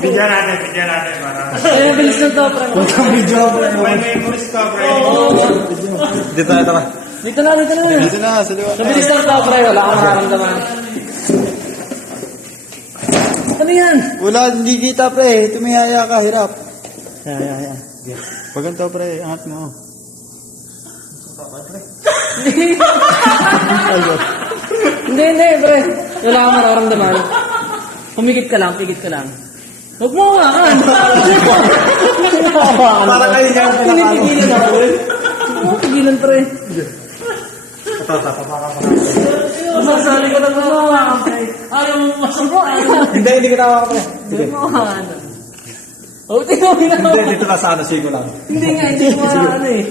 Bigyan natin para. Ay, bilis na to, pre. Video, pre. May memories ka, pre. Dito na, tara. Dito na. Dito na, sa liwa. Mabilis lang to, pre. Wala kang mararamdaman. Ano yan? Wala, hindi kita, pre. Tumihaya ka, hirap. Ya. Pag ganito, pre, angat mo. Hindi, pre. Wala kang mararamdaman. Pumikit ka lang. Huwag mo hawakan. Para kayo niya. Pinipigilan ako. Huwag mo pigilan, pre. Masasali ko na hawakan, pre. Ayaw mo masubukan. Hindi kita hawakan, pre. Hindi mo hawakan. Oh, tingnan mo. Hindi, dito na sa ano, sigo lang. Hindi nga, hindi mo hawakan eh.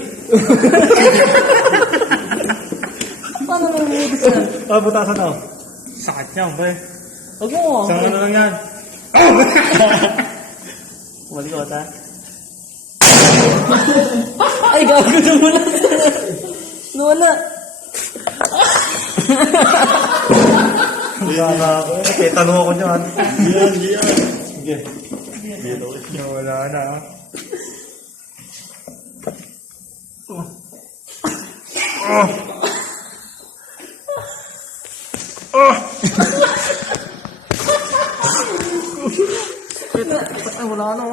Paano mo umutis yan? Butasan na. Sakit niya, pre. Huwag mo Isang ano lang yan. Malikot, ha? Ay, gago, nawala. Nawala. Wala ako. Okay, tanong ako niyan. Diyan. Sige. Wala na. Ay, wala na.